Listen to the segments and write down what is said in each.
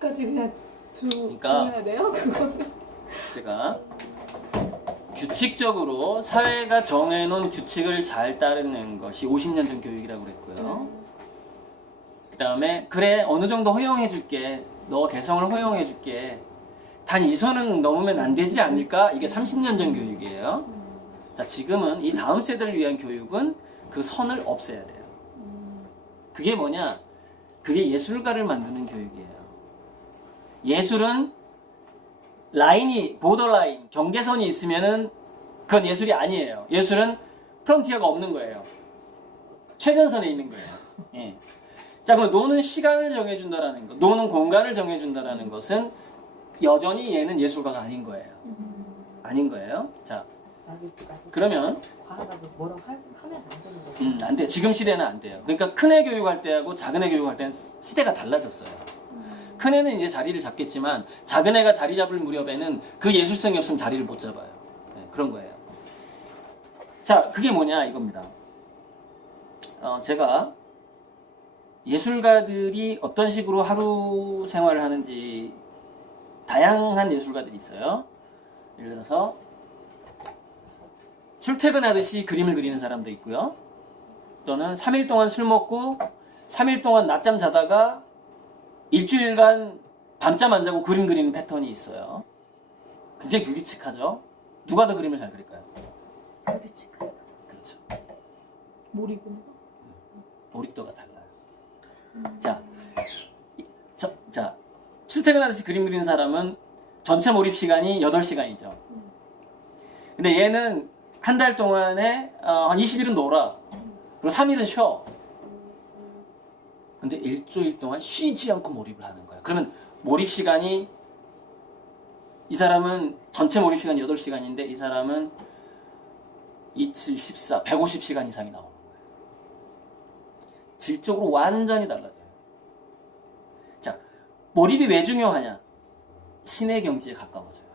규칙까지 그냥 그러니까 두어야 돼요? 그거는? 제가 규칙적으로 사회가 정해놓은 규칙을 잘 따르는 것이 50년 전 교육이라고 그랬고요. 그 다음에 그래 어느 정도 허용해줄게, 너 개성을 허용해줄게, 단 이 선은 넘으면 안 되지 않을까? 이게 30년 전 교육이에요. 자, 지금은 이 다음 세대를 위한 교육은 그 선을 없애야 돼요. 그게 뭐냐? 그게 예술가를 만드는 교육이에요. 예술은 라인이, 보더라인, 경계선이 있으면은 그건 예술이 아니에요. 예술은 프론티어가 없는 거예요. 최전선에 있는 거예요. 예. 자, 그럼 노는 시간을 정해준다라는 것, 노는 공간을 정해준다라는 것은 여전히 얘는 예술가가 아닌 거예요. 아닌 거예요. 자, 그러면 과하다고 뭐라고 하면 안 되는 거고. 안 돼요. 지금 시대는 안 돼요. 그러니까 큰 애 교육할 때하고 작은 애 교육할 때는 시대가 달라졌어요. 큰 애는 이제 자리를 잡겠지만 작은 애가 자리 잡을 무렵에는 그 예술성이 없으면 자리를 못 잡아요. 네, 그런 거예요. 자, 그게 뭐냐 이겁니다. 제가 예술가들이 어떤 식으로 하루 생활을 하는지 다양한 예술가들이 있어요. 예를 들어서 출퇴근하듯이 그림을 그리는 사람도 있고요. 또는 3일 동안 술 먹고 3일 동안 낮잠 자다가 일주일간 밤잠 안 자고 그림 그리는 패턴이 있어요. 굉장히 불규칙하죠. 누가 더 그림을 잘 그릴까요? 불규칙하다. 그렇죠. 몰입은? 몰입도가 달라요. 자, 출퇴근하듯이 그림 그리는 사람은 전체 몰입 시간이 8시간이죠. 근데 얘는 한 달 동안에 한 20일은 놀아. 그리고 3일은 쉬어. 근데 일주일 동안 쉬지 않고 몰입을 하는 거야. 그러면 몰입 시간이, 이 사람은 전체 몰입 시간이 8시간인데 이 사람은 27, 14, 150시간 이상이 나오는 거예요. 질적으로 완전히 달라져요. 자, 몰입이 왜 중요하냐? 신의 경지에 가까워져요.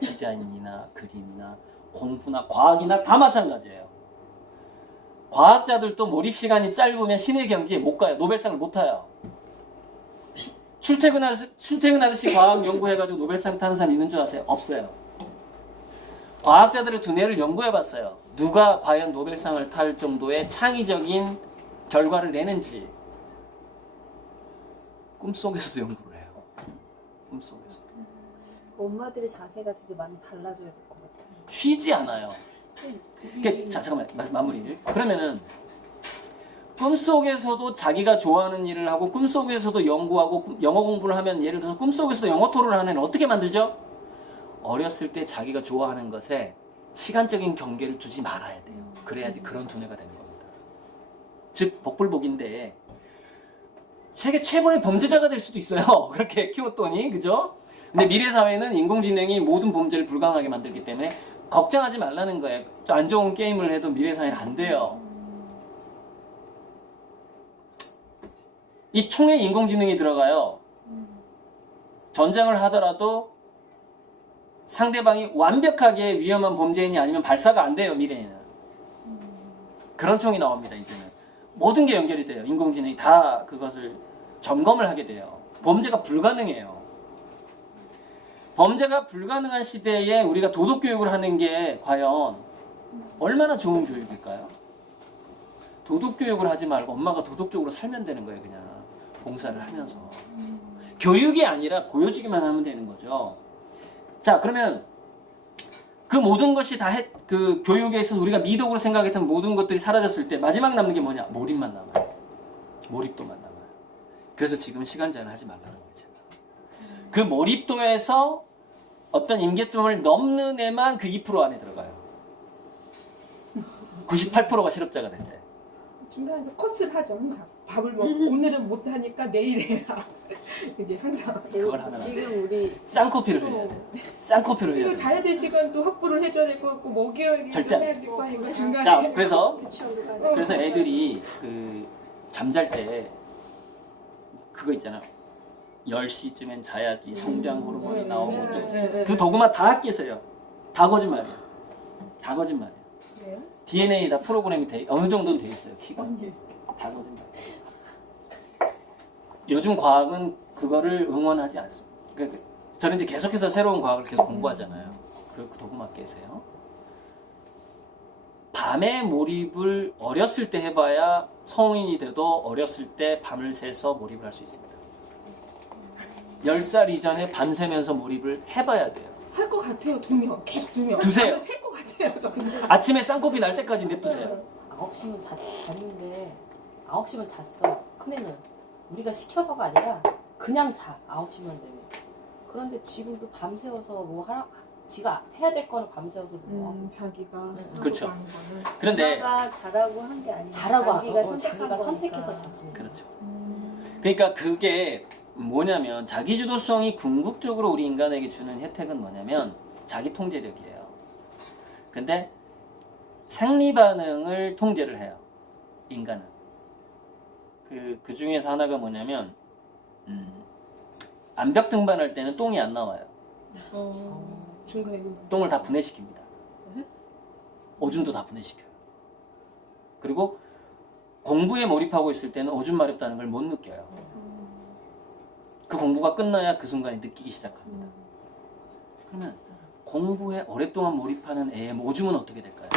디자인이나 그림이나 공부나 과학이나 다 마찬가지예요. 과학자들도 몰입 시간이 짧으면 신의 경지에 못 가요. 노벨상을 못 타요. 출퇴근하듯이 과학 연구해가지고 노벨상 타는 사람 있는 줄 아세요? 없어요. 과학자들의 두뇌를 연구해봤어요. 누가 과연 노벨상을 탈 정도의 창의적인 결과를 내는지. 꿈속에서도 연구를 해요. 꿈속에서. 엄마들의 자세가 되게 많이 달라져야 될 것 같아요. 쉬지 않아요. 자, 잠깐만, 마무리를. 그러면은 꿈속에서도 자기가 좋아하는 일을 하고 꿈속에서도 연구하고 영어 공부를 하면, 예를 들어서 꿈속에서도 영어 토론을 하는 애는 어떻게 만들죠? 어렸을 때 자기가 좋아하는 것에 시간적인 경계를 두지 말아야 돼요. 그래야지 그런 두뇌가 되는 겁니다. 즉 복불복인데 세계 최고의 범죄자가 될 수도 있어요. 그렇게 키웠더니, 그죠? 근데 미래 사회는 인공지능이 모든 범죄를 불가능하게 만들기 때문에 걱정하지 말라는 거예요. 안 좋은 게임을 해도 미래 사회는 안 돼요. 이 총에 인공지능이 들어가요. 전쟁을 하더라도 상대방이 완벽하게 위험한 범죄인이 아니면 발사가 안 돼요, 미래에는. 그런 총이 나옵니다, 이제는. 모든 게 연결이 돼요. 인공지능이 다 그것을 점검을 하게 돼요. 범죄가 불가능해요. 범죄가 불가능한 시대에 우리가 도덕교육을 하는 게 과연 얼마나 좋은 교육일까요? 도덕교육을 하지 말고 엄마가 도덕적으로 살면 되는 거예요, 그냥. 봉사를 하면서. 교육이 아니라 보여주기만 하면 되는 거죠. 자, 그러면 그 모든 것이 다 그 교육에 있어서 우리가 미덕으로 생각했던 모든 것들이 사라졌을 때 마지막 남는 게 뭐냐? 몰입만 남아요. 몰입도만 남아요. 그래서 지금 시간 제한하지 말라는 거죠. 그 몰입도에서 어떤 임계점을 넘는 애만 그 2% 안에 들어가요. 98%가 실업자가 된대. 중간에서 컷을 하죠, 항상. 밥을 먹고 오늘은 못하니까 내일 해라. 이게 항상. 그걸 하면 안 돼. 지금 우리 쌍코피를 해야 돼. 쌍코피를 해야 이거 돼. 자야 될 시간도 확보를 해줘야 될 것 같고 먹여야겠고 절대 안 해야 될 거 아니고 중간에. 자, 그래서 유치원도 가야 그래서 애들이 그 잠잘 때 그거 있잖아. 10시쯤엔 자야지 성장 호르몬이 나오고 그 도구만 다 깨세요. 다 거짓말이야. 다 거짓말이야. 그래요? DNA 다 프로그램이 어느 정도는 돼 있어요. 키가. 다 거짓말. 요즘 과학은 그거를 응원하지 않습니다. 그러니까 저는 이제 계속해서 새로운 과학을 계속 공부하잖아요. 그 도구마켓에요. 밤에 몰입을 어렸을 때 해봐야 성인이 돼도 어렸을 때 밤을 새서 몰입을 할 수 있습니다. 10살 이전에 밤새면서 몰입을 해봐야 돼요. 할 것 같아요. 2명. 계속 2명. 두세요. 셀것 같아요. 저는. 아침에 쌍꺼비 날 때까지 냅두세요. 9시면 잤는데 9시면 잤어. 큰애는 우리가 시켜서가 아니라 그냥 자. 9시면 되면. 그런데 지금도 밤새워서 뭐 하라 지가 해야 될 거는 밤새워서 뭐 하고 자기가 그렇죠. 하는 거는. 그런데 엄마가 자라고 한 게 아니라 자기가 자기가 선택해서 잤으니까. 그렇죠. 그러니까 그게 뭐냐면 자기주도성이 궁극적으로 우리 인간에게 주는 혜택은 뭐냐면 자기 통제력이에요. 근데 생리 반응을 통제를 해요. 인간은. 그 중에서 하나가 뭐냐면 암벽 등반할 때는 똥이 안 나와요. 중간에 똥을 다 분해시킵니다. 오줌도 다 분해시켜요. 그리고 공부에 몰입하고 있을 때는 오줌 마렵다는 걸 못 느껴요. 그 공부가 끝나야 그 순간에 느끼기 시작합니다. 그러면 공부에 오랫동안 몰입하는 애의 오줌은 어떻게 될까요?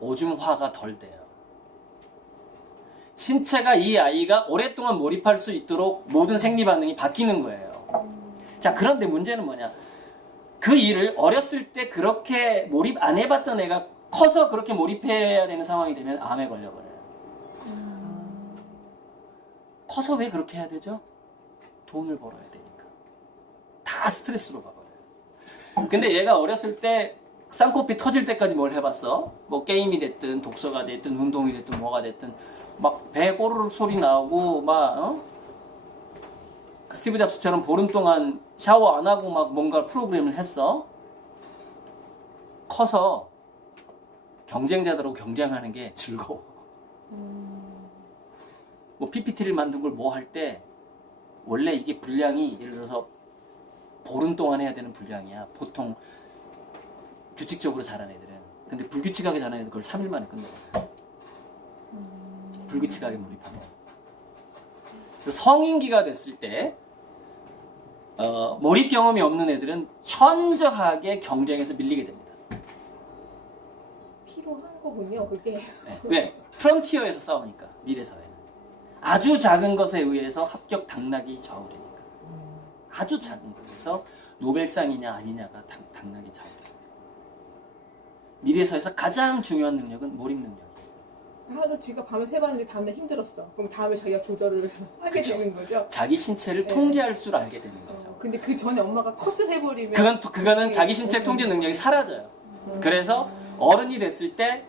오줌화가 덜 돼요. 신체가 이 아이가 오랫동안 몰입할 수 있도록 모든 생리 반응이 바뀌는 거예요. 자, 그런데 문제는 뭐냐? 그 일을 어렸을 때 그렇게 몰입 안 해봤던 애가 커서 그렇게 몰입해야 되는 상황이 되면 암에 걸려버려요. 커서 왜 그렇게 해야 되죠? 돈을 벌어야 되니까. 다 스트레스로 가버려요. 근데 얘가 어렸을 때 쌍코피 터질 때까지 뭘 해봤어? 뭐 게임이 됐든 독서가 됐든 운동이 됐든 뭐가 됐든 막 배 꼬르륵 소리 나오고 막 스티브 잡스처럼 보름 동안 샤워 안 하고 막 뭔가 프로그램을 했어. 커서 경쟁자들하고 경쟁하는 게 즐거워. 뭐 PPT를 만든 걸 뭐 할 때 원래 이게 분량이 예를 들어서 보름 동안 해야 되는 분량이야. 보통 규칙적으로 잘하는 애들은. 근데 불규칙하게 잘하는 애들 그걸 3일 만에 끝내거든. 불규칙하게 몰입하면. 성인기가 됐을 때 몰입 경험이 없는 애들은 현저하게 경쟁에서 밀리게 됩니다. 필요한 거군요. 그게. 네. 왜? 프론티어에서 싸우니까 미래 사회는 아주 작은 것에 의해서 합격 당락이 좌우되니까. 아주 작은 것에서 노벨상이냐 아니냐가 당락이 좌우돼요. 미래 사회에서 가장 중요한 능력은 몰입 능력. 하루 지가 밤을 새봤는데 다음날 힘들었어. 그럼 다음에 자기가 조절을 하게 되는 거죠. 자기 신체를 네. 통제할 줄 알게 되는 거죠. 근데 그 전에 엄마가 컷을 해버리면 그거는 자기 신체 통제 능력이 사라져요. 그래서 어른이 됐을 때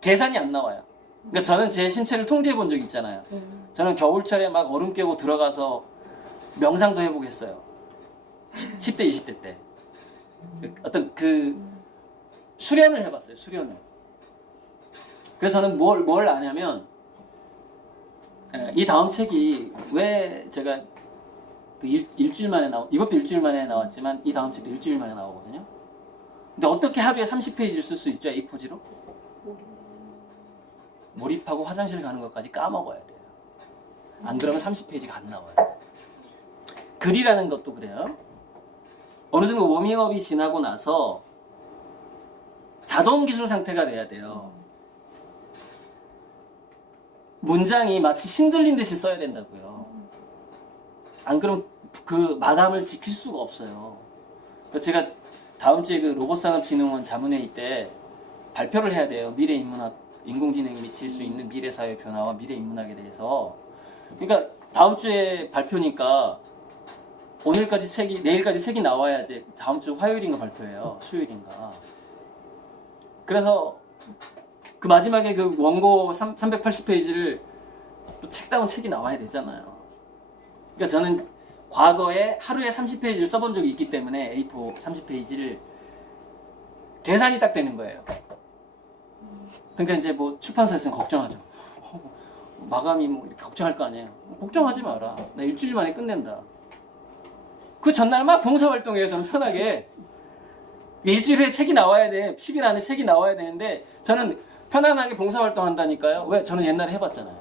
계산이 안 나와요. 그러니까 저는 제 신체를 통제해 본 적이 있잖아요. 저는 겨울철에 막 얼음 깨고 들어가서 명상도 해보겠어요. 10대, 20대 때. 어떤 그 수련을 해봤어요. 수련을. 그래서 저는 뭘 아냐면 이 다음 책이 왜 제가 그 일주일 만에 이것도 일주일 만에 나왔지만 이 다음 책도 일주일 만에 나오거든요. 근데 어떻게 하루에 30페이지를 쓸 수 있죠? A4지로? 몰입하고 화장실 가는 것까지 까먹어야 돼요. 안 그러면 30페이지가 안 나와요. 글이라는 것도 그래요. 어느 정도 워밍업이 지나고 나서 자동 기술 상태가 돼야 돼요. 문장이 마치 신들린 듯이 써야 된다고요. 안 그러면 그 마감을 지킬 수가 없어요. 제가 다음 주에 그 로봇산업진흥원 자문회의 때 발표를 해야 돼요. 미래인문학, 인공지능이 미칠 수 있는 미래사회 변화와 미래인문학에 대해서. 그러니까 다음 주에 발표니까 오늘까지 책이, 내일까지 책이 나와야 돼. 다음 주 화요일인가 발표해요. 수요일인가. 그래서 그 마지막에 그 원고 380페이지를 또 책다운 책이 나와야 되잖아요. 그러니까 저는 과거에 하루에 30페이지를 써본 적이 있기 때문에 A4 30페이지를 계산이 딱 되는 거예요. 그러니까 이제 뭐 출판사에서는 걱정하죠. 마감이 뭐 이렇게 걱정할 거 아니에요. 걱정하지 마라. 나 일주일 만에 끝낸다. 그 전날 막 봉사활동해요. 저는 편하게. 일주일에 책이 나와야 돼. 10일 안에 책이 나와야 되는데 저는 편안하게 봉사활동 한다니까요. 왜? 저는 옛날에 해봤잖아요.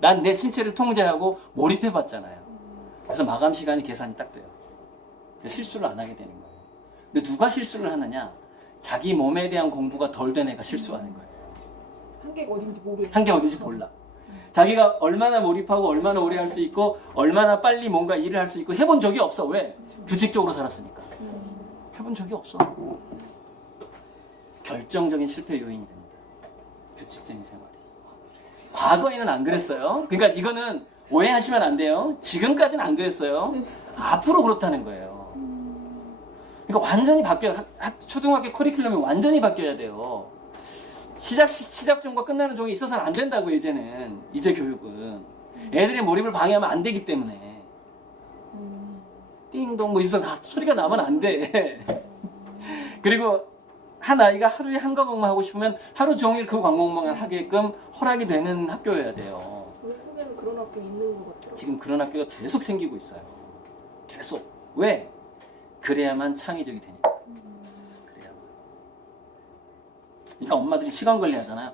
난 내 신체를 통제하고 몰입해 봤잖아요. 그래서 마감 시간이 계산이 딱 돼요. 실수를 안 하게 되는 거예요. 근데 누가 실수를 하느냐? 자기 몸에 대한 공부가 덜 된 애가 실수하는 거예요. 한계가 어딘지 모르는. 한 게 어딘지 몰라. 자기가 얼마나 몰입하고 얼마나 오래 할 수 있고 얼마나 빨리 뭔가 일을 할 수 있고 해본 적이 없어. 왜? 규칙적으로 살았으니까. 해본 적이 없어. 결정적인 실패 요인이 됩니다. 규칙적인 생활이. 과거에는 안 그랬어요. 그러니까 이거는 오해하시면 안 돼요. 지금까지는 안 그랬어요. 앞으로 그렇다는 거예요. 그러니까 완전히 바뀌어야, 초등학교 커리큘럼이 완전히 바뀌어야 돼요. 시작 종과 끝나는 종이 있어서는 안 된다고, 이제는. 이제 교육은. 애들의 몰입을 방해하면 안 되기 때문에. 띵동 뭐 있어서 소리가 나면 안 돼. 그리고 한 아이가 하루에 한 과목만 하고 싶으면 하루 종일 그 과목만 하게끔 허락이 되는 학교여야 돼요. 외국에는 그런 학교 있는 것 같아요. 지금 그런 학교가 계속 생기고 있어요. 계속. 왜? 그래야만 창의적이 되니까. 그래야만. 그러니까 엄마들이 시간 관리하잖아요.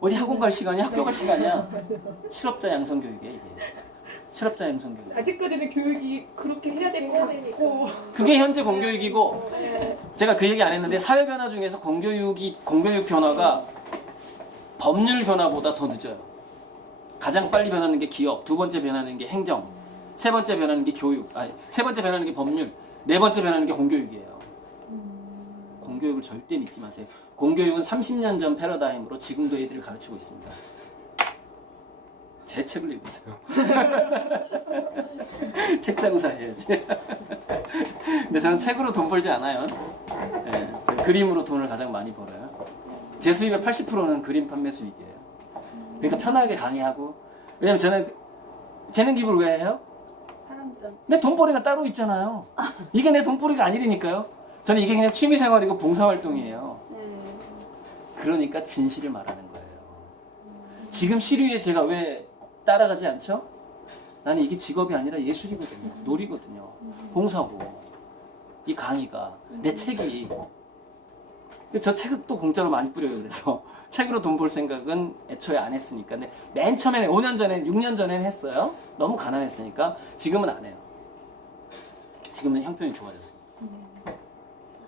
어디 학원 갈 시간이야? 학교 갈 시간이야? 실업자 양성 교육이에요, 이게. 실업자 양성 교육. 아직까지는 교육이 그렇게 해야 될 것 같고. 그게 현재 공교육이고, 제가 그 얘기 안 했는데 사회 변화 중에서 공교육 변화가 법률 변화보다 더 늦어요. 가장 빨리 변하는 게 기업, 두 번째 변하는 게 행정, 세 번째 변하는 게 교육, 세 번째 변하는 게 법률, 네 번째 변하는 게 공교육이에요. 공교육을 절대 믿지 마세요. 공교육은 30년 전 패러다임으로 지금도 애들을 가르치고 있습니다. 제 책을 읽으세요. 책 장사 해야지. 근데 저는 책으로 돈 벌지 않아요. 네, 그림으로 돈을 가장 많이 벌어요. 제 수입의 80%는 그림 판매 수익이에요. 그러니까 편하게 강의하고. 왜냐면 저는 재능 기부를 왜 해요? 사람들한테. 내 돈벌이가 따로 있잖아요. 이게 내 돈벌이가 아니라니까요. 저는 이게 그냥 취미생활이고 봉사활동이에요. 네. 그러니까 진실을 말하는 거예요. 지금 시류에 제가 왜 따라가지 않죠? 나는 이게 직업이 아니라 예술이거든요. 놀이거든요. 봉사고. 이 강의가. 내 책이. 저 책은 또 공짜로 많이 뿌려요. 그래서 책으로 돈 벌 생각은 애초에 안 했으니까. 근데 맨 처음에는 5년 전에, 6년 전에는 했어요. 너무 가난했으니까. 지금은 안 해요. 지금은 형편이 좋아졌습니다.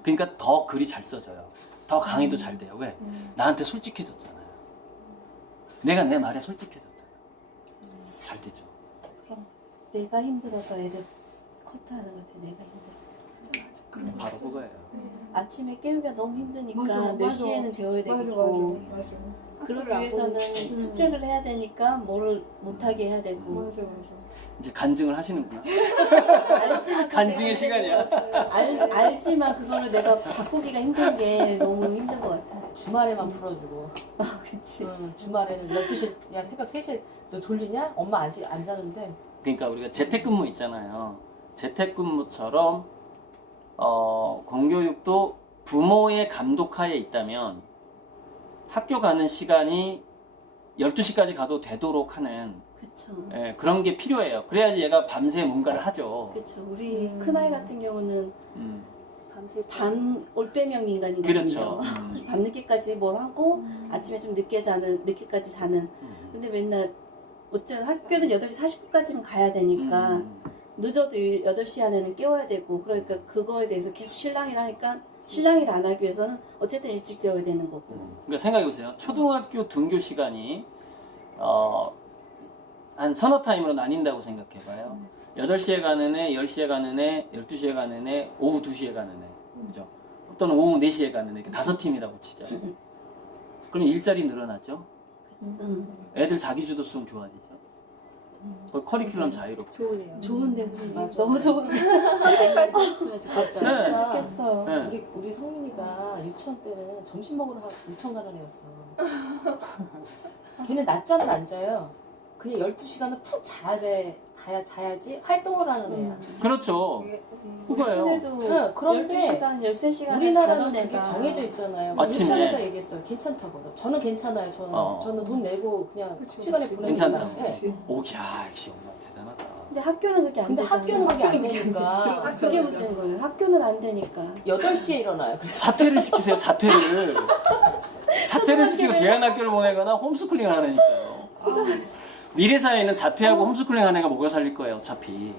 그러니까 더 글이 잘 써져요. 더 강의도 잘 돼요. 왜? 나한테 솔직해졌잖아요. 내가 내 말에 솔직해졌잖아요. 잘 되죠. 그럼 내가 힘들어서 애를 커트하는 것 같아. 내가 힘들어서. 그런 거 바로 있어요. 그거예요. 아침에 깨우기가 너무 힘드니까 맞아, 몇 맞아. 시에는 재워야 되겠고 맞아. 그러기 학교를 안 위해서는 보내지. 숙제를 해야 되니까 뭐를 못하게 해야 되고 맞아. 이제 간증을 하시는구나. 알지만 간증의 시간이야. 알지만 그거를 내가 바꾸기가 힘든 게 너무 힘든 것 같아. 주말에만 풀어주고. 그치. 주말에는 12시, 야, 새벽 3시에 너 졸리냐? 엄마 안 자는데. 그러니까 우리가 재택근무 있잖아요. 재택근무처럼 공교육도 부모의 감독하에 있다면 학교 가는 시간이 12시까지 가도 되도록 하는 그쵸. 그런 게 필요해요. 그래야지 얘가 밤새 뭔가를 하죠. 그쵸. 우리 큰아이 같은 경우는 밤새 밤 올빼명 인간이거든요. 그렇죠. 밤늦게까지 뭘 하고 아침에 좀 늦게까지 자는. 근데 맨날 어쨌든 학교는 8시 40분까지는 가야 되니까 늦어도 8시 안에는 깨워야 되고 그러니까 그거에 대해서 계속 실랑이를 하니까 실랑이를 안 하기 위해서는 어쨌든 일찍 재워야 되는 거고. 그러니까 생각해보세요. 초등학교 등교 시간이 한 서너 타임으로 나뉜다고 생각해봐요. 8시에 가는 애, 10시에 가는 애, 12시에 가는 애, 오후 2시에 가는 애. 그죠? 또는 오후 4시에 가는 애. 이렇게 5팀이라고 치자. 그럼 일자리 늘어나죠? 애들 자기주도성 좋아지죠? 커리큘럼 자유롭고. 좋으네요. 좋은데요, 선생님. 맞아. 너무 좋은데. 그때까지 했으면 좋겠다. 네. 진짜 좋겠어. 네. 우리 성윤이가 유치원 때는 점심 먹으러 유치원 가는 애였어. 걔는 낮잠을 안 자요. 그냥 12시간은 푹 자야지 활동을 하는 애야. 그렇죠. 그거예요. 근데도 네, 그런데 12시간, 13시간 우리나라는 자던 그게 애가 정해져 있잖아요. 아침에. 유치원에다 얘기했어요. 괜찮다고. 저는 괜찮아요. 저는 돈 내고 그냥 그치, 시간에 그치. 보내니까. 괜찮다고. 네. 야, 역시 엄마 대단하다. 근데 학교는 그게 안 근데 되잖아요. 학교는 그게 안 되니까 그게 문제인 거예요. 학교는 안 되니까. 8시에 일어나요. 그래서 자퇴를 시키세요, 자퇴를. 자퇴를 시키고 대안학교를 보내거나 홈스쿨링을 하라니까요. 미래 사회는 자퇴하고 홈스쿨링 하는 애가 먹여 살릴 거예요, 어차피.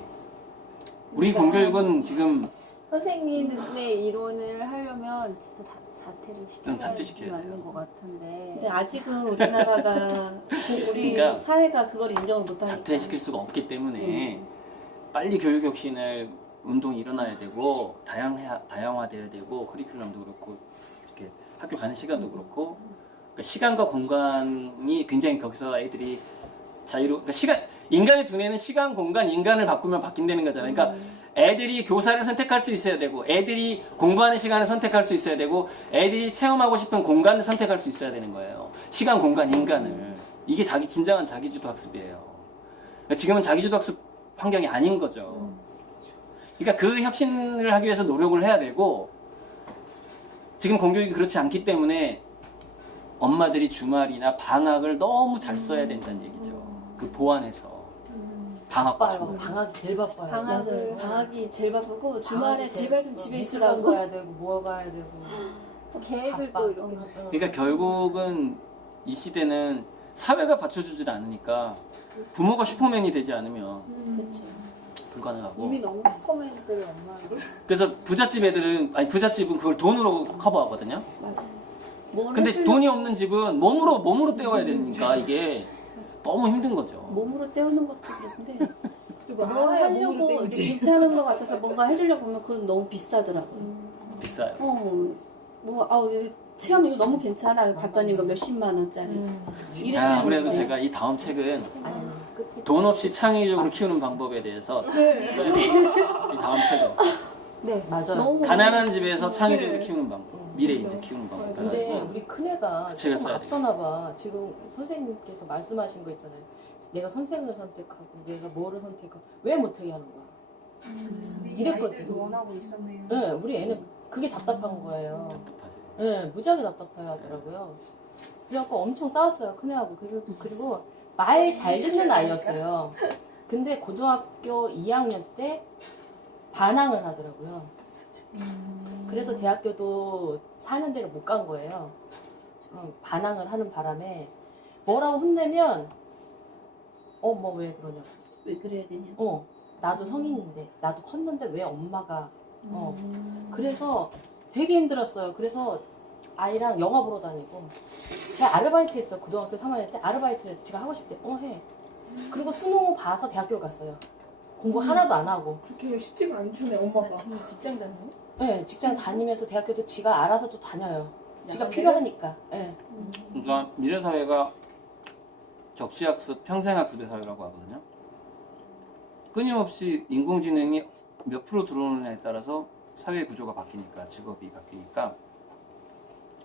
우리 공교육은 지금 선생님의 이론을 하려면 진짜 자퇴를 시켜야 자퇴시켜야 맞는 돼요. 것 같은데. 근데 아직은 우리나라가 우리 그러니까 사회가 그걸 인정을 못하니까. 자퇴시킬 수가 없기 때문에 빨리 교육 혁신을 운동이 일어나야 되고 다양화돼야 되고 커리큘럼도 그렇고 이렇게 학교 가는 시간도 그렇고 그러니까 시간과 공간이 굉장히 거기서 애들이 그러니까 인간의 두뇌는 시간, 공간, 인간을 바꾸면 바뀐다는 거잖아요. 그러니까 애들이 교사를 선택할 수 있어야 되고 애들이 공부하는 시간을 선택할 수 있어야 되고 애들이 체험하고 싶은 공간을 선택할 수 있어야 되는 거예요. 시간, 공간, 인간을. 이게 진정한 자기주도 학습이에요. 그러니까 지금은 자기주도 학습 환경이 아닌 거죠. 그러니까 그 혁신을 하기 위해서 노력을 해야 되고 지금 공교육이 그렇지 않기 때문에 엄마들이 주말이나 방학을 너무 잘 써야 된다는 얘기죠. 그 보완해서 방학과 바빠요. 주말. 방학이 제일 바빠요. 맞아요. 방학이 제일 바쁘고 주말에 제발 좀 집에 미술학 있으라고. 가야 되고 뭐 가야 되고. 또 계획을 바빠. 또 이렇게. 그러니까 결국은 이 시대는 사회가 받쳐주질 않으니까 부모가 슈퍼맨이 되지 않으면 그렇죠. 불가능하고 이미 너무 슈퍼맨들 엄마들. 그래서 부잣집은 그걸 돈으로 커버하거든요. 맞아. 뭘 근데 해주려고 돈이 없는 집은 몸으로 때워야 되니까 이게 너무 힘든 거죠. 몸으로 때우는 것도 그런데 뭘 알아야 몸으로 하려고 때우지. 괜찮은 것 같아서 뭔가 해주려고 보면 그건 너무 비싸더라고. 비싸요. 체험 이거 너무 괜찮아. 봤더니 이거 몇십만 원짜리. 이래지 아무래도 않을까요? 제가 이 다음 책은 아니 돈 없이 창의적으로 키우는 방법에 대해서 네. 이 다음 책은 네. 맞아요. 너무 가난한 집에서 창의적으로 네. 키우는 방법, 미래 인재 키우는 방법. 근데 우리 큰애가 책을 조금 써야 돼. 앞서나 봐. 지금 선생님께서 말씀하신 거 있잖아요. 내가 선생을 선택하고 내가 뭐를 선택하고 왜 못하게 하는 거야. 이랬거든. 원하고 있었네요. 네, 우리 애는 그게 답답한 거예요. 답답하지. 네, 무지하게 답답해 하더라고요. 그래갖고 엄청 싸웠어요, 큰애하고. 그리고 말 잘 듣는 아이였어요. 근데 고등학교 2학년 때 반항을 하더라고요. 그래서 대학교도 4년대를 못 간 거예요. 반항을 하는 바람에 뭐라고 혼내면 뭐 왜 그러냐. 왜 그래야 되냐. 나도 성인인데 나도 컸는데 왜 엄마가 그래서 되게 힘들었어요. 그래서 아이랑 영화 보러 다니고 그냥 아르바이트 했어. 고등학교 3학년 때 아르바이트를 해서 제가 하고 싶대. 해. 그리고 수능 봐서 대학교를 갔어요. 공부 하나도 안 하고. 그렇게 쉽지가 않잖아요, 엄마가. 지금 직장 다녀요? 네, 직장 다니면서 대학교도 지가 알아서 또 다녀요. 지가 나가면? 필요하니까. 네. 그러니까 미래 사회가 적시학습, 평생학습의 사회라고 하거든요. 끊임없이 인공지능이 몇 프로 들어오느냐에 따라서 사회 구조가 바뀌니까, 직업이 바뀌니까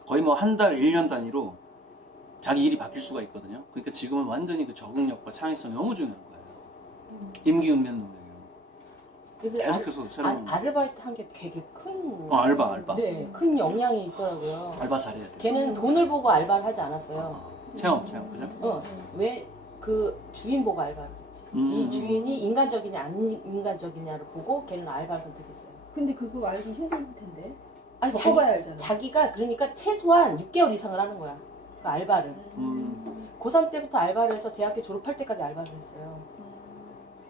거의 뭐 한 달, 1년 단위로 자기 일이 바뀔 수가 있거든요. 그러니까 지금은 완전히 그 적응력과 창의성이 너무 중요한 거예요. 임기응변 능력이요. 그리고 계속해서 새로운 아르바이트 한 게 되게 큰 알바. 네, 큰 영향이 있더라고요. 알바 잘해야 돼. 걔는 돈을 보고 알바를 하지 않았어요. 체험, 그죠? 왜 그 주인 보고 알바를 했지. 이 주인이 인간적이냐 안 인간적이냐를 보고 걔는 알바를 선택했어요. 근데 그거 알기 힘들 텐데. 아니 겪어봐야 알잖아. 자기가 그러니까 최소한 6개월 이상을 하는 거야. 그 알바를. 고3 때부터 알바를 해서 대학교 졸업할 때까지 알바를 했어요.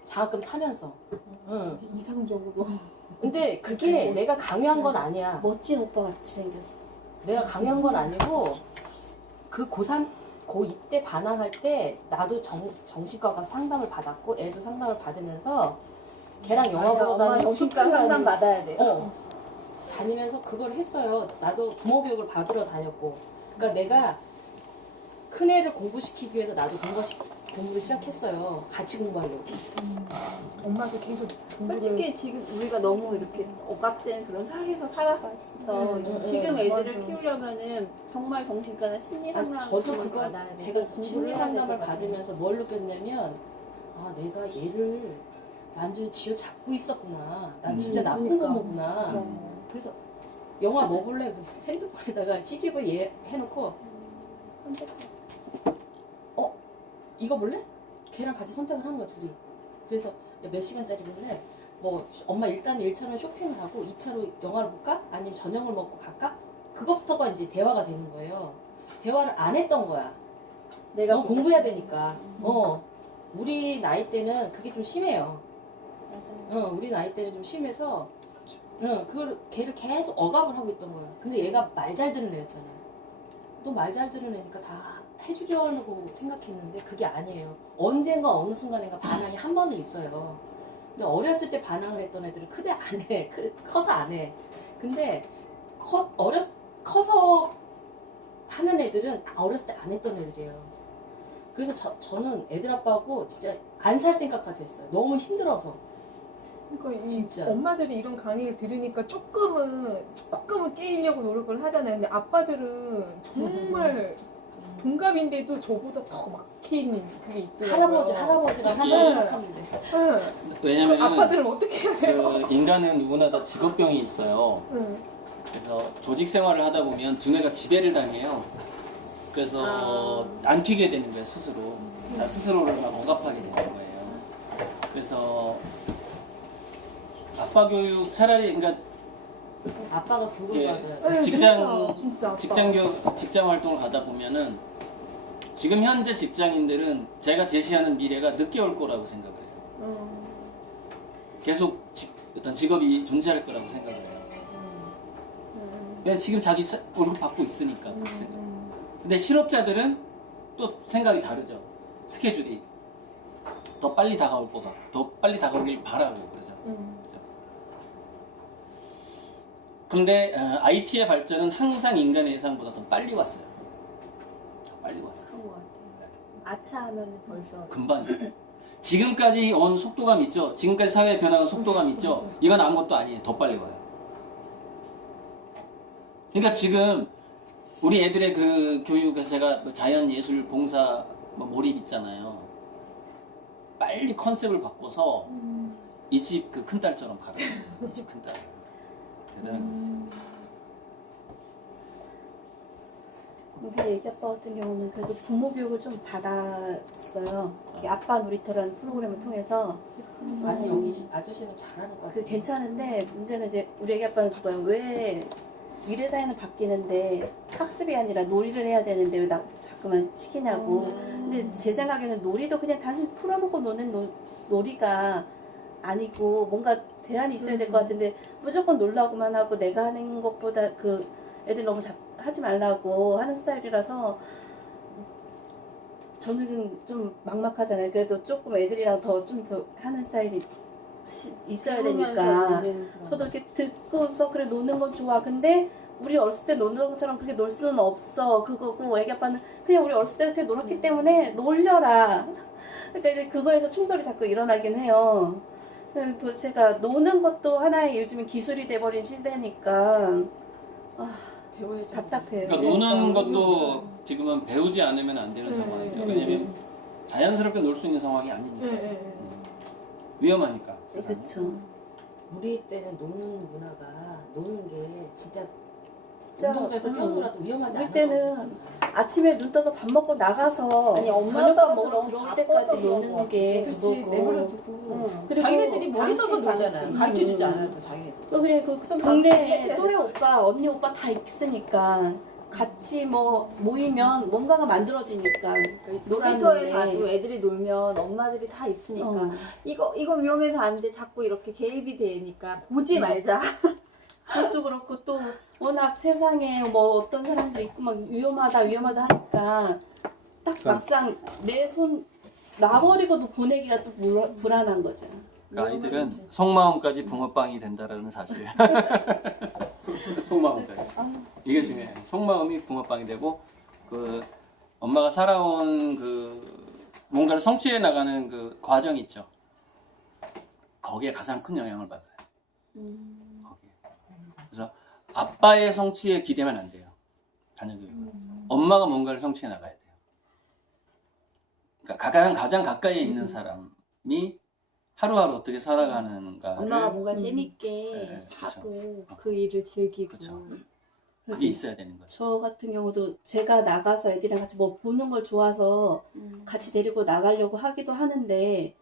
장학금 타면서. 이상적으로. 근데 그게 내가 강요한 건 아니야. 멋진 오빠 같이 생겼어. 내가 강요한 건 아니고 그 고3, 고2 때 반항할 때 나도 정신과 가서 상담을 받았고 애도 상담을 받으면서 걔랑 영화 보러 엄마 다니고 정신과 상담 받아야 돼요. 다니면서 그걸 했어요. 나도 부모 교육을 받으러 다녔고. 그러니까 내가 큰애를 공부시키기 위해서 나도 공부를 시작했어요. 같이 공부하려고. 엄마도 계속 공부를. 솔직히 지금 우리가 너무 이렇게 억압된 그런 사회에서 살아가서 지금 애들을 키우려면은 정말 정신과나 심리 상담 저도 그걸 제가 심리 상담을 받으면서 뭘 느꼈냐면 내가 얘를 완전히 쥐어잡고 있었구나. 난 진짜 나쁜 고모구나. 그래서 영화 뭐 볼래? 핸드폰에다가 CGV 해놓고 이거 볼래? 걔랑 같이 선택을 하는 거야 둘이. 그래서 야, 몇 시간짜리 볼래? 뭐 엄마 일단 1차로 쇼핑을 하고 2차로 영화를 볼까? 아니면 저녁을 먹고 갈까? 그것부터가 이제 대화가 되는 거예요. 대화를 안 했던 거야. 내가 공부해야 되니까. 우리 나이 때는 그게 좀 심해요. 맞아요. 우리 나이 때는 좀 심해서 그걸 걔를 계속 억압을 하고 있던 거야. 근데 얘가 말 잘 듣는 애였잖아. 또 말 잘 듣는 애니까 다 해주려고 생각했는데 그게 아니에요. 언젠가 어느 순간인가 반항이 한 번은 있어요. 근데 어렸을 때 반항을 했던 애들은 크대 안 해. 커서 안 해. 근데 커서 하는 애들은 어렸을 때 안 했던 애들이에요. 그래서 저는 애들 아빠하고 진짜 안 살 생각까지 했어요. 너무 힘들어서. 그러니까 이 진짜. 엄마들이 이런 강의를 들으니까 조금은 깨려고 노력을 하잖아요. 근데 아빠들은 정말 동갑인데도 저보다 더 막힌 그게 있더라고요. 할아버지랑 하나 네. 생각하면 돼. 응. 왜냐면 그 아빠들은 어떻게 해야 돼요? 그 인간은 누구나 다 직업병이 있어요. 응. 그래서 조직 생활을 하다 보면 두뇌가 지배를 당해요. 그래서 안 튀게 되는 거예요, 스스로. 자, 스스로를 막 억압하게 되는 거예요. 그래서 아빠 교육 차라리 그러니까 아빠가 교육을 예, 받아야 돼. 네, 직장 진짜 아빠. 직장 활동을 가다 보면은 지금 현재 직장인들은 제가 제시하는 미래가 늦게 올 거라고 생각을 해요. 계속 어떤 직업이 존재할 거라고 생각을 해요. 왜냐면 지금 자기 월급 받고 있으니까 그렇게 생각. 근데 실업자들은 또 생각이 다르죠. 스케줄이 더 빨리 다가올 것 같고 더 빨리 다가오길 바라고 그러죠. 그죠? 그런데 IT의 발전은 항상 인간의 예상보다 더 빨리 왔어요. 더 빨리 왔어요. 그런 것 같아요. 아차하면 벌써 금방. 지금까지 온 속도감 있죠? 지금까지 사회 변화가 속도감 있죠? 이건 아무것도 아니에요. 더 빨리 와요. 그러니까 지금 우리 애들의 그 교육에서 제가 뭐 자연, 예술, 봉사 뭐 몰입 있잖아요. 빨리 컨셉을 바꿔서 이 집 그 큰딸처럼 가르쳐요. 이 집 큰딸. 대단한 거죠. 우리 애기 아빠 같은 경우는 그래도 부모 교육을 좀 받았어요. 이렇게 아빠 놀이터라는 프로그램을 통해서. 아니 여기 아저씨는 잘하는 것 같아. 그 괜찮은데 문제는 이제 우리 애기 아빠는 그거야. 왜 미래 사회는 바뀌는데 학습이 아니라 놀이를 해야 되는데 왜 나 자꾸만 시키냐고. 근데 제 생각에는 놀이도 그냥 단순히 풀어놓고 노는 놀이가 아니고 뭔가 대안이 있어야 될 것 같은데 무조건 놀라고만 하고 내가 하는 것보다 그 애들 너무 하지 말라고 하는 스타일이라서 저는 좀 막막하잖아요. 그래도 조금 애들이랑 더 좀 더 하는 스타일이 있어야 되니까 저도 이렇게 듣고서 그래 노는 건 좋아. 근데 우리 어렸을 때 노는 것처럼 그렇게 놀 수는 없어. 그거고 애기 아빠는 그냥 우리 어렸을 때 그렇게 놀았기 때문에 놀려라. 그러니까 이제 그거에서 충돌이 자꾸 일어나긴 해요. 도대체가 노는 것도 하나의 요즘은 기술이 돼버린 시대니까 배워야죠. 답답해요. 그러니까 노는 것도 지금은 배우지 않으면 안 되는 상황이죠. 왜냐면 자연스럽게 놀 수 있는 상황이 아니니까. 위험하니까. 그렇죠. 우리 때는 노는 문화가 노는 게 진짜 진짜 운동장에서 뛰어놀아도 위험하지 우리 않은 때는 거잖아. 아침에 눈 떠서 밥 먹고 나가서 아니, 엄마 저녁밥 아빠가 먹으러 너무 들어올 바빠서 때까지 그런 노는 거. 게 그렇지. 그거고. 내버려두고. 그리고 자기네들이 머리 써서 방치, 놀잖아요. 방치. 가르쳐주지 않아요, 자기네들. 그냥 그 동네 또래 오빠, 언니 오빠 다 있으니까 같이 뭐 모이면 뭔가가 만들어지니까 놀이터에 가도 놀았는데. 애들이 놀면 엄마들이 다 있으니까 이거 위험해서 안 돼. 자꾸 이렇게 개입이 되니까 보지 말자. 그것도 그렇고 또 워낙 세상에 뭐 어떤 사람들이 있고 막 위험하다 하니까 딱 막상 내 손 놔버리고도 보내기가 또 불안한 거죠. 그러니까 아이들은 속마음까지 붕어빵이 된다라는 사실. 속마음까지. 이게 중요해요. 속마음이 붕어빵이 되고 그 엄마가 살아온 그 뭔가를 성취해 나가는 그 과정이 있죠. 거기에 가장 큰 영향을 받아요. 거기에. 그래서 아빠의 성취에 기대면 안 돼요. 자녀 교육은. 엄마가 뭔가를 성취해 나가야 돼요. 그러니까 가장 가까이에 있는 사람이 하루하루 어떻게 살아가는가를 엄마가 뭔가 재밌게 네, 그쵸. 하고 그 일을 즐기고. 그쵸. 그게 있어야 되는 거죠. 저 같은 경우도 제가 나가서 애들이랑 같이 뭐 보는 걸 좋아서 같이 데리고 나가려고 하기도 하는데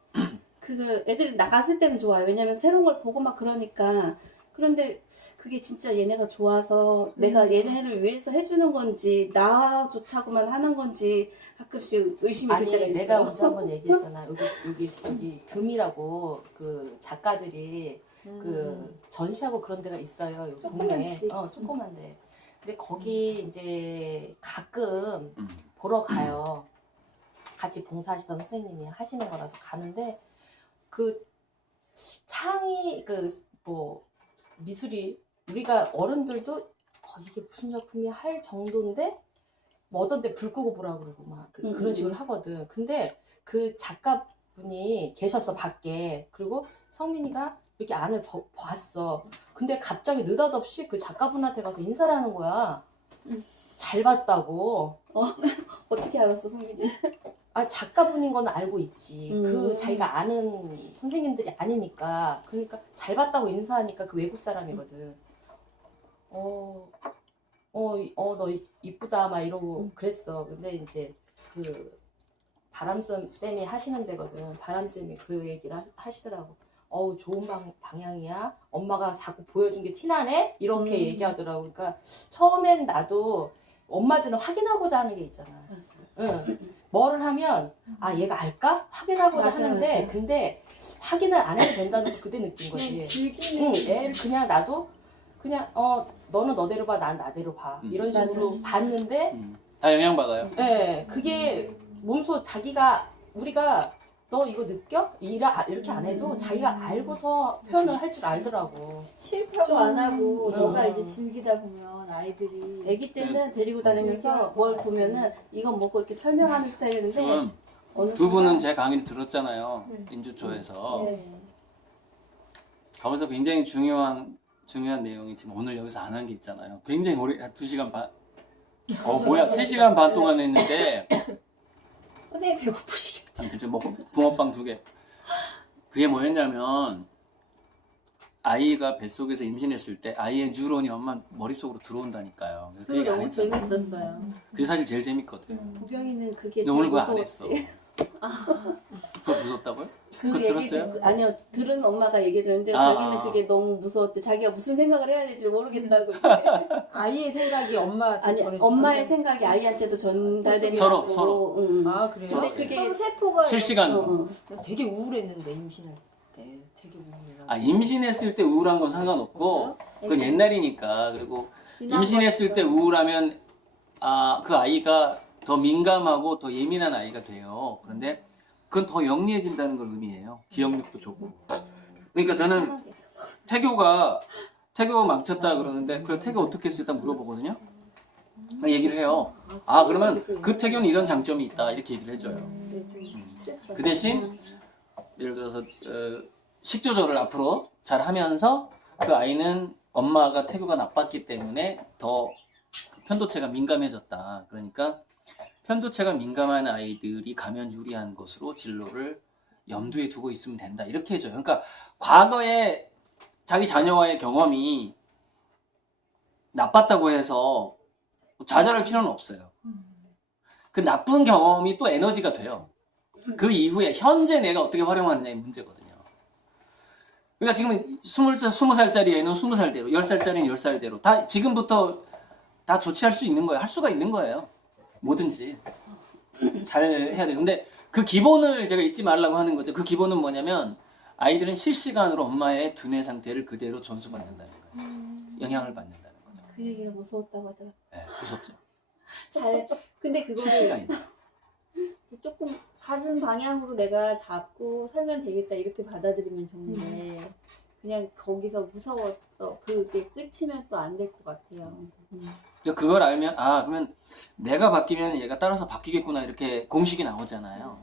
그 애들이 나갔을 때는 좋아요. 왜냐면 새로운 걸 보고 막 그러니까 그런데 그게 진짜 얘네가 좋아서 내가 얘네를 위해서 해주는 건지 나조차고만 하는 건지 가끔씩 의심이 들 때가 아니 있어요. 내가 언제 한번 얘기했잖아. 여기 금이라고 그 작가들이 그 전시하고 그런 데가 있어요. 여기 동네에. 조그맣지. 조그만데. 근데 거기 이제 가끔 음. 보러 가요. 같이 봉사하시던 선생님이 하시는 거라서 가는데 그 창이 그 뭐 미술이 우리가 어른들도 이게 무슨 작품이야 할 정도인데 뭐 어떤 데 불 끄고 보라 그러고 막 그런 식으로 하거든. 근데 그 작가분이 계셨어 밖에. 그리고 성민이가 이렇게 안을 봤어. 근데 갑자기 느닷없이 그 작가분한테 가서 인사를 하는 거야. 잘 봤다고. 어떻게 알았어, 성민이? 아 작가분인 건 알고 있지. 음. 그 자기가 아는 선생님들이 아니니까. 그러니까 잘 봤다고 인사하니까 그 외국 사람이거든. 너 이쁘다 막 이러고 그랬어. 근데 이제 그 바람쌤이 하시는 데거든. 바람쌤이 그 얘기를 하시더라고. 좋은 방향이야. 엄마가 자꾸 보여준 게 티나네? 이렇게 얘기하더라고. 그러니까 처음엔 나도 엄마들은 확인하고자 하는 게 있잖아. 맞아. 응. 뭐를 하면 얘가 알까? 확인하고자 맞아, 하는데 맞아. 근데 확인을 안 해도 된다는 거 그때 느낀 거지. 그냥 즐기는 응, 애를 그냥 나도 그냥 너는 너대로 봐, 난 나대로 봐. 이런 식으로 봤는데 다 영향받아요. 예, 그게 몸소 우리가 너 이거 느껴? 이렇게 안 해도 자기가 알고서 표현을 할 줄 알더라고. 실패하고 안 하고 음. 너가 이제 즐기다 보면 아이들이 아기 때는 데리고 다니면서 뭘 보면은 이건 뭐고 이렇게 설명하는 스타일인데 지금 어느 두 분은 순간 제 강의를 들었잖아요. 인주초에서. 네. 거기서 굉장히 중요한 내용이 지금 오늘 여기서 안 한 게 있잖아요. 굉장히 오래, 2시간 반. 3시간 반 동안 했는데, 선생님 배고프시겠다. 이제 먹고 붕어빵 2개. 그게 뭐였냐면, 아이가 뱃속에서 임신했을 때 아이의 뉴런이 엄마 머릿속으로 들어온다니까요. 그래서 그 그거 얘기 안 너무 했잖아요. 재밌었어요. 그게 사실 제일 재밌거든. 보경이는 그게 근데 오늘 제일 그거 안 무서웠대. 했어. 그거 무섭다고요? 그 그거 얘기 들었어요? 아니요, 들은 엄마가 얘기해 주는데 아. 자기는 그게 너무 무서웠대. 자기가 무슨 생각을 해야 될지 모르겠다고. 아이의 생각이 엄마한테 아니 전해지는 엄마의 거죠? 생각이 아이한테도 전달되냐고. 서로. 응. 그래요? 근데 그게 세포가 실시간으로. 되게 우울했는데 임신할 때 되게 우울해가지고. 임신했을 때 우울한 건 상관없고, 그건 옛날이니까. 그리고 임신했을 때 우울하면, 그 아이가 더 민감하고 더 예민한 아이가 돼요. 그런데 그건 더 영리해진다는 걸 의미해요. 기억력도 좋고. 그러니까 저는 태교가 망쳤다 그러는데, 그 태교 어떻게 했어? 일단 물어보거든요. 얘기를 해요. 그러면 그 태교는 이런 장점이 있다. 이렇게 얘기를 해줘요. 그 대신, 예를 들어서, 식조 조절을 앞으로 잘 하면서 그 아이는 엄마가 태교가 나빴기 때문에 더 편도체가 민감해졌다. 그러니까 편도체가 민감한 아이들이 가면 유리한 것으로 진로를 염두에 두고 있으면 된다. 이렇게 해줘요. 그러니까 과거에 자기 자녀와의 경험이 나빴다고 해서 좌절할 필요는 없어요. 그 나쁜 경험이 또 에너지가 돼요. 그 이후에 현재 내가 어떻게 활용하느냐의 문제거든요. 그러니까 지금 20살짜리 애는 20살대로, 10살짜리는 10살대로 다 지금부터 다 조치할 수 있는 거예요. 할 수가 있는 거예요. 뭐든지 잘 해야 돼요. 근데 그 기본을 제가 잊지 말라고 하는 거죠. 그 기본은 뭐냐면 아이들은 실시간으로 엄마의 두뇌 상태를 그대로 전수받는다는 거예요. 영향을 받는다는 거죠. 그 얘기가 무서웠다고 하더라. 네, 무섭죠. 근데 그거를 실시간이다. 조금 다른 방향으로 내가 잡고 살면 되겠다 이렇게 받아들이면 좋은데 그냥 거기서 무서웠어 그게 끝이면 또 안 될 것 같아요. 그걸 알면 그러면 내가 바뀌면 얘가 따라서 바뀌겠구나 이렇게 공식이 나오잖아요.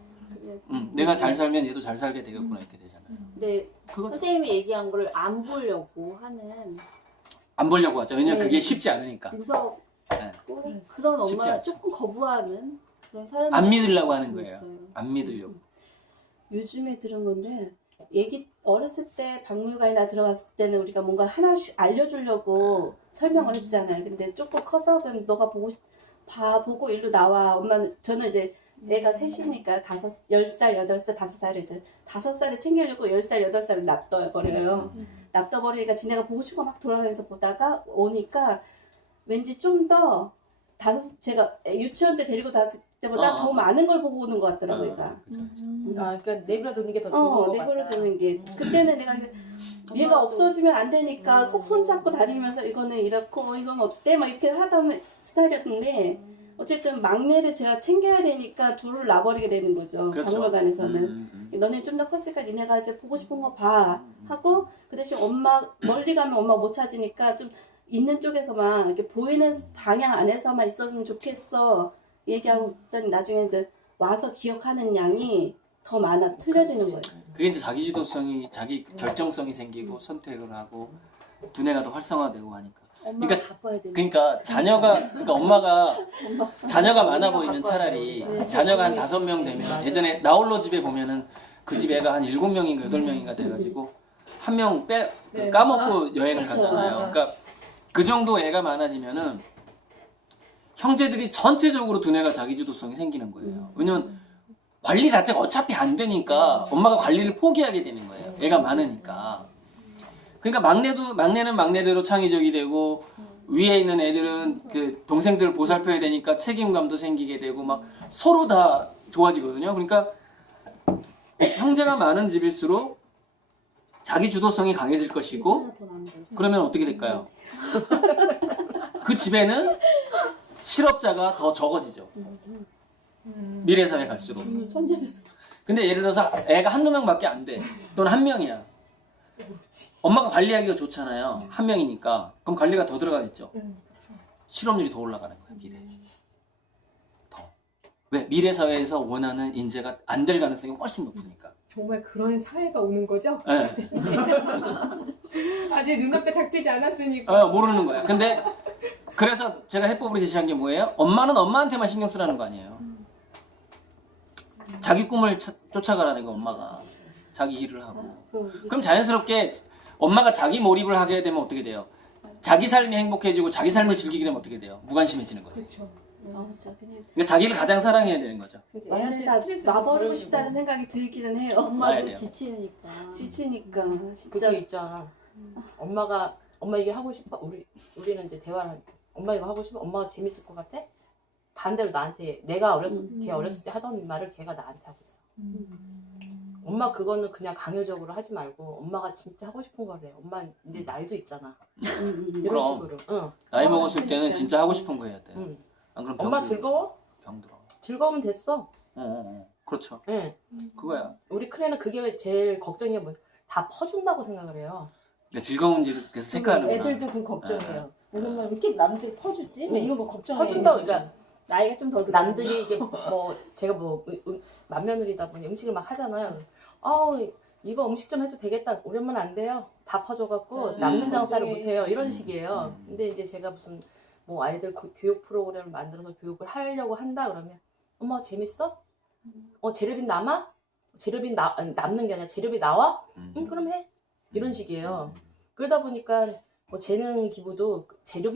내가 잘 살면 얘도 잘 살게 되겠구나 이렇게 되잖아요. 근데 그거 선생님이 얘기한 걸 안 보려고 하는 안 보려고 하죠. 왜냐면 네. 그게 쉽지 않으니까. 무섭고 네. 그런 쉽지 엄마가 않죠. 조금 거부하는 그런 사람이 안 믿으려고 하는 거예요. 있어요. 안 믿으려고. 요즘에 들은 건데 어렸을 때 박물관에 들어갔을 때는 우리가 뭔가 하나씩 알려주려고 설명을 해주잖아요. 근데 조금 커서 그럼 너가 보고 일로 나와. 저는 이제 애가 셋이니까 10살, 8살, 5살을 이제 5살을 챙기려고 10살, 8살을 놔둬버려요. 놔둬버리니까 지네가 보고 싶어 막 돌아다니면서 보다가 오니까 왠지 좀 더 제가 유치원 때 데리고 다닐 때보다 더 많은 걸 보고 오는 것 같더라고요. 얘가. 그러니까 내버려 두는 게 더 좋은 것 같다. 내버려 두는 게. 그때는 내가 얘가 없어지면 안 되니까 꼭 손잡고 다니면서 이거는 이렇고 이건 어때? 막 이렇게 하던 스타일이었는데 어쨌든 막내를 제가 챙겨야 되니까 둘을 놔버리게 되는 거죠. 그렇죠. 박물관에서는. 너네 좀 더 컸으니까 니네가 이제 보고 싶은 거 봐. 하고 그 대신 엄마 멀리 가면 엄마 못 찾으니까 좀 있는 쪽에서만 이렇게 보이는 방향 안에서만 있어주면 좋겠어. 얘기하더니 나중에 이제 와서 기억하는 양이 더 많아 틀려지는 거예요. 그게 이제 자기 주도성이 자기 결정성이 생기고 선택을 하고 두뇌가 더 활성화되고 하니까. 엄마가 그러니까 바빠야 되니까. 그러니까 그러니까 엄마가 자녀가 많아 보이면 차라리 자녀가 한 5명 되면 예전에 나홀로 집에 보면은 그 집 애가 한 7명인가 8명인가 돼가지고 한 명 까먹고 여행을 가잖아요. 그러니까 그 정도 애가 많아지면은 형제들이 전체적으로 두뇌가 자기주도성이 생기는 거예요. 왜냐면 관리 자체가 어차피 안 되니까 엄마가 관리를 포기하게 되는 거예요. 애가 많으니까. 그러니까 막내는 막내대로 창의적이 되고 위에 있는 애들은 그 동생들을 보살펴야 되니까 책임감도 생기게 되고 막 서로 다 좋아지거든요. 그러니까 형제가 많은 집일수록 자기 주도성이 강해질 것이고 하나 더 남은 거. 그러면 어떻게 될까요? 그 집에는 실업자가 더 적어지죠. 미래 사회 갈수록. 천재는 근데 예를 들어서 애가 한두 명밖에 안 돼. 또는 한 명이야. 엄마가 관리하기가 좋잖아요. 한 명이니까. 그럼 관리가 더 들어가겠죠. 실업률이 더 올라가는 거야, 미래에. 더. 왜? 미래 사회에서 원하는 인재가 안 될 가능성이 훨씬 높으니까. 정말 그런 사회가 오는 거죠? 네. 아직 눈앞에 닥치지 않았으니까. 모르는 거야. 근데 그래서 제가 해법으로 제시한 게 뭐예요? 엄마는 엄마한테만 신경 쓰라는 거 아니에요. 자기 꿈을 쫓아가라는 거 엄마가. 자기 일을 하고. 그럼 자연스럽게 엄마가 자기 몰입을 하게 되면 어떻게 돼요? 자기 삶이 행복해지고 자기 삶을 즐기게 되면 어떻게 돼요? 무관심해지는 거죠. 그렇죠. 진짜 그냥 그러니까 자기를 가장 사랑해야 되는 거죠. 완전히 다 놔버리고 싶다는 생각이 들기는 해요. 놔야 엄마도 돼요. 지치니까. 지치니까 그거 있잖아. 엄마 이게 하고 싶어. 우리는 이제 대화를 하니까 엄마 이거 하고 싶어. 엄마가 재밌을 것 같아. 반대로 나한테 내가 걔 어렸을 때 하던 말을 걔가 나한테 하고 있어. 엄마 그거는 그냥 강요적으로 하지 말고 엄마가 진짜 하고 싶은 거래. 엄마 이제 나이도 있잖아. 이런 그럼. 식으로. 응. 나이 먹었을 때는 진짜 하고 싶은 거 해야 돼. 응. 안 그럼 엄마 병들어. 즐거워? 병들어. 즐거우면 됐어. 그렇죠. 응. 그거야. 우리 큰애는 그게 제일 걱정이 다 퍼준다고 생각을 해요. 그러니까 즐거운지를 계속 체크하는구나. 애들도 그 걱정해요. 우리 엄마 왜 이렇게 남들 퍼주지? 왜 이런 거 걱정해. 퍼준다. 그러니까 나이가 좀 더 남들이 이게 제가 맏며느리다 보니 음식을 막 하잖아요. 이거 음식 좀 해도 되겠다. 우리 엄마는 안 돼요. 다 퍼줘갖고 남는 장사를 못해요. 이런 식이에요. 근데 이제 제가 무슨 아이들 교육 프로그램을 만들어서 교육을 하려고 한다 그러면 엄마 재밌어? 재료비 남아? 재료비 남는 게 아니라 재료비 나와? 그럼 해. 이런 식이에요. 그러다 보니까 재능 기부도 재료비